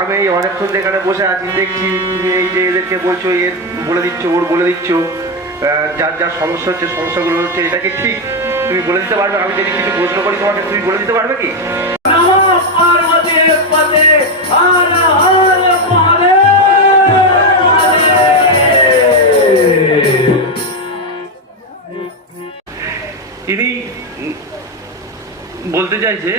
আমি অনেকক্ষণ এখানে বসে আছি, দেখছি এই যে এদেরকে বলছো এর বলে দিচ্ছ, ওর বলে দিচ্ছ যার যার সমস্যা হচ্ছে, সমস্যাগুলো হচ্ছে এটাকে ঠিক? তুমি বলে দিতে পারবে? আমি যদি কিছু প্রশ্ন করি তোমাকে, তুমি বলে দিতে পারবে কি? ইনি বলতে চাইছে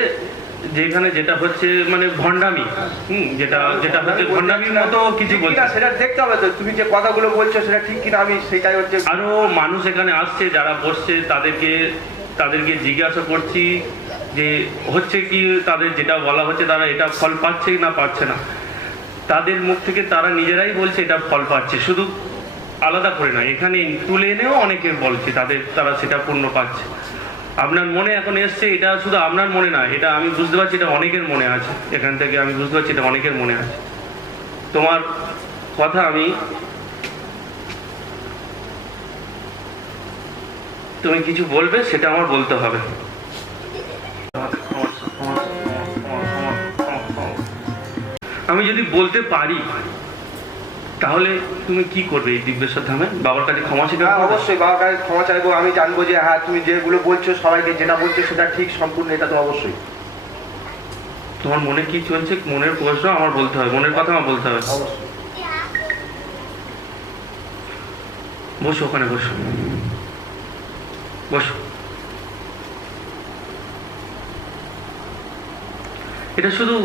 যে এখানে যেটা হচ্ছে মানে ভণ্ডামি হুম যেটা যেটা হচ্ছে ভণ্ডামির মতো কিছু বলছে। সেটা দেখতে হবে তো তুমি যে কথাগুলো বলছো সেটা ঠিক কিনা আমি সেটাই হচ্ছে আরও মানুষ এখানে আসছে যারা বসছে তাদেরকে তাদেরকে জিজ্ঞাসা করছি যে হচ্ছে কি তাদের যেটা বলা হচ্ছে তারা এটা ফল পাচ্ছে না পাচ্ছে না। তাদের মুখ থেকে তারা নিজেরাই বলছে এটা ফল পাচ্ছে শুধু আলাদা করে না এখানে তুলে এনেও অনেকে বলছে তাদের তারা সেটা পূর্ণ পাচ্ছে। আপনার মনে এখন এসছে, এটা শুধু আপনার মনে না, এটা আমি বুঝতে পারছি এটা অনেকের মনে আছে। এখান থেকে আমি বুঝতে পারছি এটা অনেকের মনে আছে। তোমার কথা আমি তুমি কিছু বলবে, সেটা আমার বলতে হবে। আমি যদি বলতে পারি তাহলে তুমি কি করবে এই দিব্যেশ্বর ধামে বাবার কাছে ক্ষমা স্বীকার হ্যাঁ অবশ্যই বাবার কাছে ক্ষমা চাইব। আমি জানব যে হ্যাঁ তুমি যেগুলো বলছো সবাইকে যেটা বলছো সেটা ঠিক সম্পূর্ণ এটা তো অবশ্যই। তোমার মনে কি চলছে? মনের প্রশ্ন আমার বলতে হবে। মনের কথা আমার বলতে হবে। অবশ্যই। বসো ওখানে বসো। বসো। এটা শুধু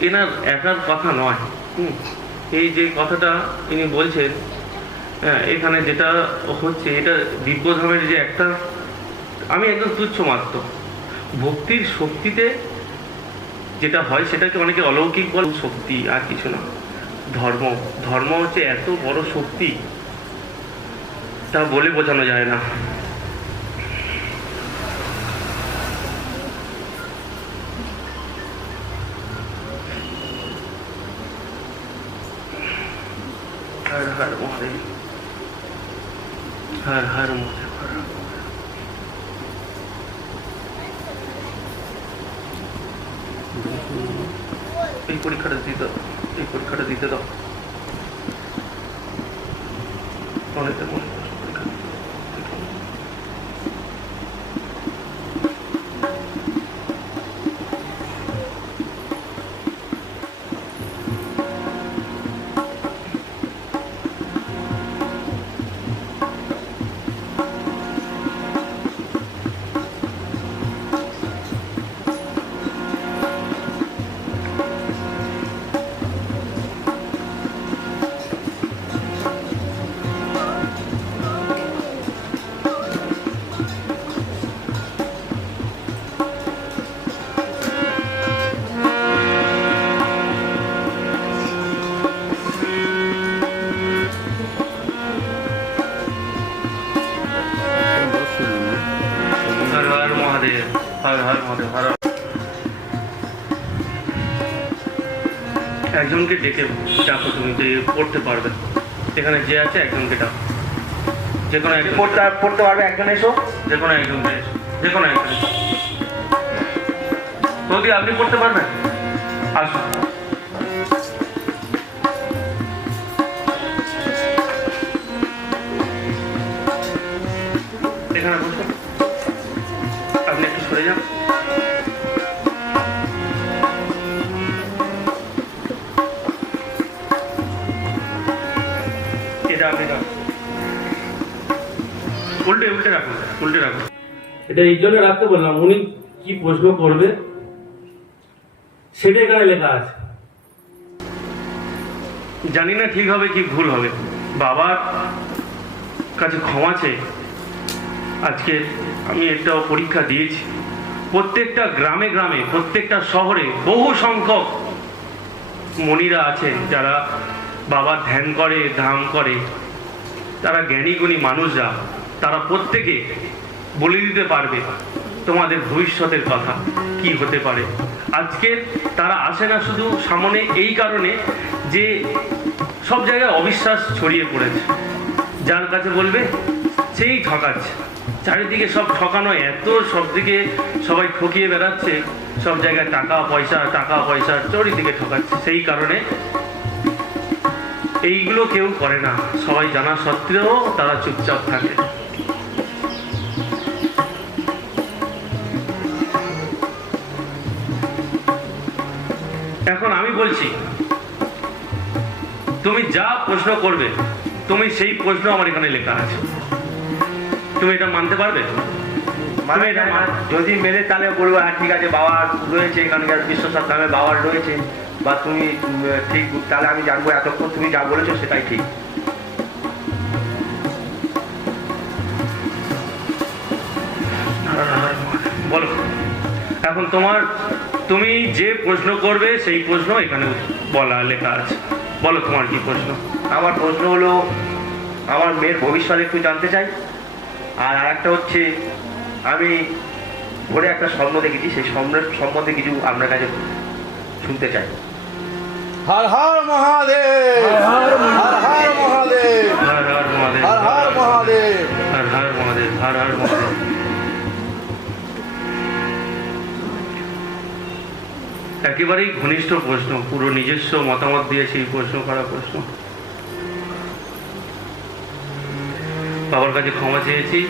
এনার একার কথা নয় হুম? এই যে কথাটা তিনি বলছেন হ্যাঁ এখানে যেটা হচ্ছে, এটা দিব্যধামের যে একটা, আমি একদম তুচ্ছ মাত্র। ভক্তির শক্তিতে যেটা হয়, সেটাকে অনেকে অলৌকিক বল শক্তি আর কিছু না। ধর্ম ধর্ম হচ্ছে এত বড় শক্তি, তা বলে বোঝানো যায় না। হর মহাদেব হর হর মহাদেব হর হর মহাদেব। এই পরীক্ষাটা দিতে দাও এই পরীক্ষাটা দিতে দাও অনেকটা মনে করো, পরীক্ষা দিতে একজনকে ডেকে ডাকো তুমি যে পড়তে পারবে। এখানে যে আছে একজনকে ডাকো। যে কোনো একজন। পড়তে পড়তে পারবে একজন এসো। যে কোনো একজনকে এসো। যে কোনো একজন এসো। আপনি পড়তে পারবেন? আসুন। এখানে বসুন। আপনি একটু সরে যান। রাখুন উল্টে রাখুন। এটা এই জন্য রাখতে বললাম উনি কি প্রশ্ন করবে সেটা এখানে লেখা আছে। জানি না ঠিক হবে কি ভুল হবে। বাবার কাছে ক্ষমা চেয়ে আজকে আমি একটা পরীক্ষা দিয়েছি। প্রত্যেকটা গ্রামে গ্রামে প্রত্যেকটা শহরে বহু সংখ্যক মণিরা আছেন যারা বাবা ধ্যান করে ধাম করে। তারা জ্ঞানী গুণী মানুষরা। তারা প্রত্যেকে বলে দিতে পারবে তোমাদের ভবিষ্যতের কথা, কি হতে পারে। আজকে তারা আসে না শুধু সামনে এই কারণে যে সব জায়গায় অবিশ্বাস ছড়িয়ে পড়েছে। যার কাছে বলবে, সেই ঠকাচ্ছে। চারিদিকে সব ঠকানো, এত সব দিকে সবাই ঠকিয়ে বেড়াচ্ছে, সব জায়গায় টাকা, পয়সা টাকা, পয়সা চারিদিকে ঠকাচ্ছে। সেই কারণে এইগুলো কেউ করে না। সবাই জানা সত্ত্বেও তারা চুপচাপ থাকে। বলছি। তুমি যা প্রশ্ন করবে তুমি সেই প্রশ্ন আমার এখানে লেখা আছে। তুমি এটা মানতে পারবে? মানে যদি মেলে তাহলে বলব হ্যাঁ ঠিক আছে বাবা রয়েছে এখানকার বিশ্বসার নামে বাবার রয়েছে বা তুমি ঠিক তাহলে আমি জানব এতক্ষণ তুমি যা বলেছ সেটাই ঠিক। তোমার তুমি যে প্রশ্ন করবে সেই প্রশ্ন এখানে বলা লেখা আছে। বলো তোমার কি প্রশ্ন? আমার প্রশ্ন হলো আমার মেয়ের ভবিষ্যৎ একটু জানতে চাই। আর আরেকটা হচ্ছে আমি ভোরে একটা স্বপ্ন দেখেছি সেই স্বপ্নের সম্বন্ধে কিছু আপনার কাছে শুনতে চাই। হর হর মহাদেব! হর হর হর হর মহাদেব! একেবারেই ঘনিষ্ঠ প্রশ্ন, পুরো নিজস্ব মতামত দিয়ে সেই প্রশ্ন করা প্রশ্ন। বাবার কাছে ক্ষমা চেয়েছি,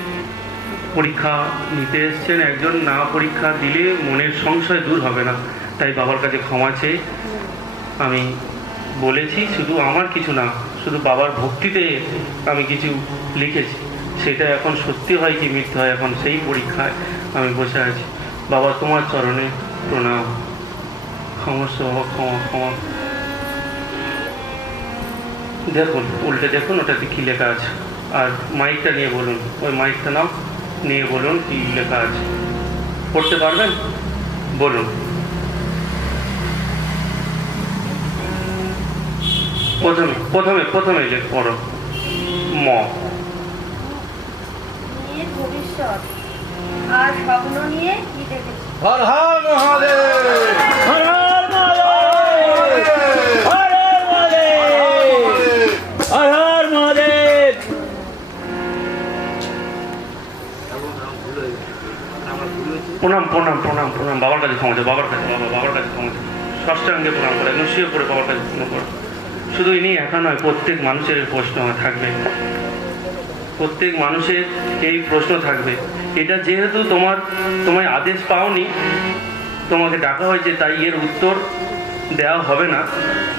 পরীক্ষা নিতে এসছেন, একজন না পরীক্ষা দিলে মনের সংশয় দূর হবে না। তাই বাবার কাছে ক্ষমা চেয়ে আমি বলেছি, শুধু আমার কিছু না, শুধু বাবার ভক্তিতে আমি কিছু লিখেছি। সেটা এখন সত্যি হয় কি মিথ্যে হয়, এখন সেই পরীক্ষায় আমি বসে আছি। বাবা তোমার চরণে প্রণাম। ক্ষমস্য বাবা ক্ষমা ক্ষমা। দেখুন উল্টে দেখুন ওটাতে কি লেখা আছে। আর মাইকটা নিয়ে বলুন ওই মাইকটা নাও নিয়ে বলুন কি লেখা আছে। পড়তে পারবেন? বলুন। প্রথমে প্রথমে প্রথমে লেখ পড়ো। ম। ভবিষ্যৎ। আর স্বপ্ন নিয়ে কি দেখেছি? হর হর মহাদেব! হর হর মহাদেব প্রণাম প্রণাম প্রণাম প্রণাম। বাবার কাছে ক্ষমা চাও, বাবার কাছে বাবা বাবার কাছে ক্ষমা চাও। ষষ্ঠাঙ্গে প্রণাম করে একদম শুয়ে পড়ে বাবার কাছে প্রণাম করো। শুধু ইনি একা নয় প্রত্যেক মানুষের প্রশ্ন থাকবে। প্রত্যেক মানুষের এই প্রশ্ন থাকবে। এটা যেহেতু তোমার তোমায় আদেশ পাওনি তোমাকে ডাকা হয়েছে তাই এর উত্তর দেওয়া হবে না।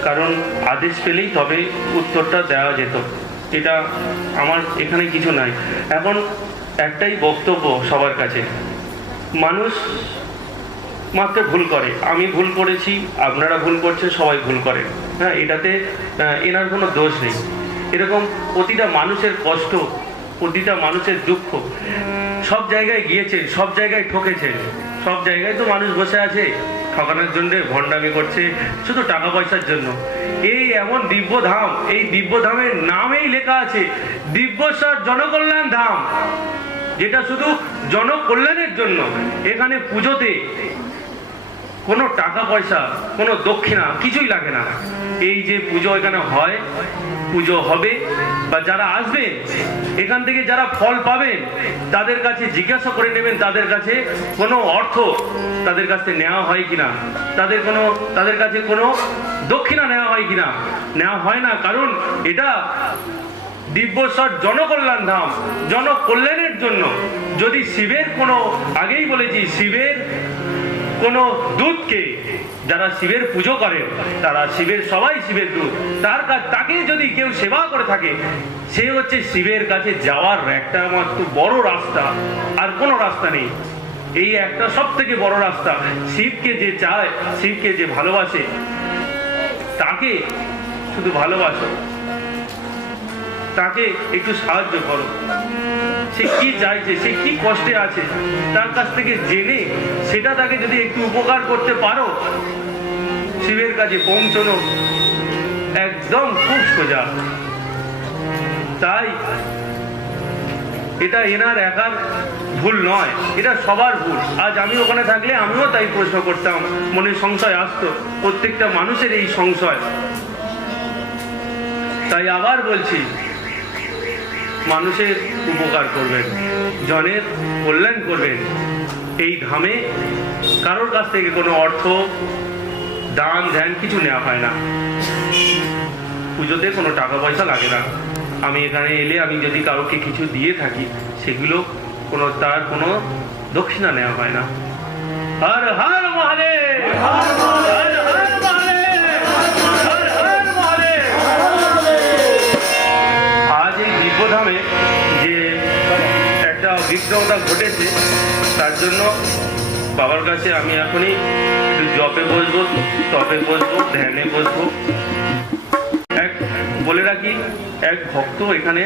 কারণ আদেশ পেলেই তবে উত্তরটা দেওয়া যেত। এটা আমার এখানে কিছু নাই। এখন একটাই বক্তব্য সবার কাছে। মানুষ মাত্র ভুল করে। আমি ভুল করেছি, আপনারা ভুল করছেন, সবাই ভুল করে। হ্যাঁ এটাতে এনার কোনো দোষ নেই। এরকম প্রতিটা মানুষের কষ্ট, প্রতিটা মানুষের দুঃখ, সব জায়গায় গিয়েছেন সব জায়গায় ঠকেছেন সব জায়গায় তো মানুষ বসে আছে, ঠকানোর জন্য ভণ্ডামি করছে, শুধু টাকা পয়সার জন্য। এই এমন দিব্য ধাম, এই দিব্য ধামের নামেই লেখা আছে দিব্যস্বর জনকল্যাণ ধাম। যেটা শুধু জনকল্যাণের জন্য। এখানে পুজোতে কোনো টাকা পয়সা, কোনো দক্ষিণা কিছুই লাগে না। এই যে পুজো এখানে হয়, পুজো হবে, বা যারা আসবেন, এখান থেকে যারা ফল পাবেন, তাদের কাছে জিজ্ঞাসা করে নেবেন, তাদের কাছে কোনো অর্থ তাদের কাছে নেওয়া হয় কিনা। তাদের কোনো, তাদের কাছে কোনো দক্ষিণা নেওয়া হয় কিনা। নেওয়া হয় না, কারণ এটা দিব্যস্বর জনকল্যাণ ধাম, জনকল্যাণের জন্য। যদি শিবের কোনো, আগেই বলেছি, শিবের কোনো দুধকে যারা শিবের পুজো করে, তারা শিবের, সবাই শিবের দূত, তার কাছ তাকে যদি কেউ সেবা করে থাকে, সে হচ্ছে শিবের কাছে যাওয়ার একটা মাত্র বড় রাস্তা, আর কোনো রাস্তা নেই। এই একটা সব থেকে বড় রাস্তা, শিবকে যে চায়, শিবকে যে ভালোবাসে, তাকে শুধু ভালোবাসো। তাকে একটু সাহায্য করো। সে কি চাইছে, সে কি কষ্টে আছে, তার কাছ থেকে জেনে সেটা তাকে যদি একটু উপকার করতে পারো, শিবের কাছে পৌঁছানো একদম খুব সোজা। তাই এটা এনার একার ভুল নয়, এটা সবার ভুল। আজ আমি ওখানে থাকলে আমিও তাই প্রশ্ন করতাম, মনে সংশয় আসতো, প্রত্যেকটা মানুষের এই সংশয়। তাই আবার বলছি মানুষের উপকার করবেন, জনের কল্যাণ করবেন। এই ধামে কারোর কাছ থেকে কোনো অর্থ, দান, ধ্যান কিছু নেওয়া হয় না। পুজোতে কোনো টাকা পয়সা লাগে না। আমি এখানে এলে আমি যদি কাউকে কিছু দিয়ে থাকি, সেগুলো কোনো তার কোনো দক্ষিণা নেওয়া হয় না। হর হর মহাদেব! বিঘ্নতা ঘটেছে, তার জন্য বাবার কাছে আমি এখনই একটু জপে বসবো তপে বসবো ধ্যানে বসবো। এক, বলে রাখি, এক ভক্ত এখানে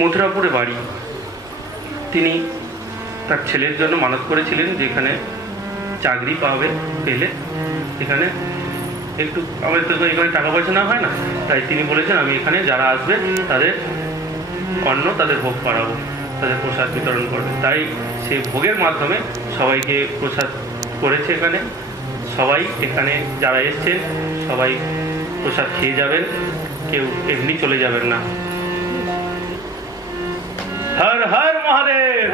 মথুরাপুরে বাড়ি। তিনি তার ছেলের জন্য মানত করেছিলেন, যেখানে চাকরি পাবে, পেলে এখানে একটু আমাদের তো এখানে টাকা পয়সা না হয় না, তাই তিনি বলেছেন, আমি এখানে যারা আসবে, তাদের অন্ন তাদের ভোগ করাবো, তাদের প্রসাদ বিতরণ করবে। তাই সেই ভোগের মাধ্যমে সবাইকে প্রসাদ করেছে এখানে। সবাই এখানে যারা এসছেন, সবাই প্রসাদ খেয়ে যাবেন, কেউ এমনি চলে যাবেন না। হর হর মহাদেব!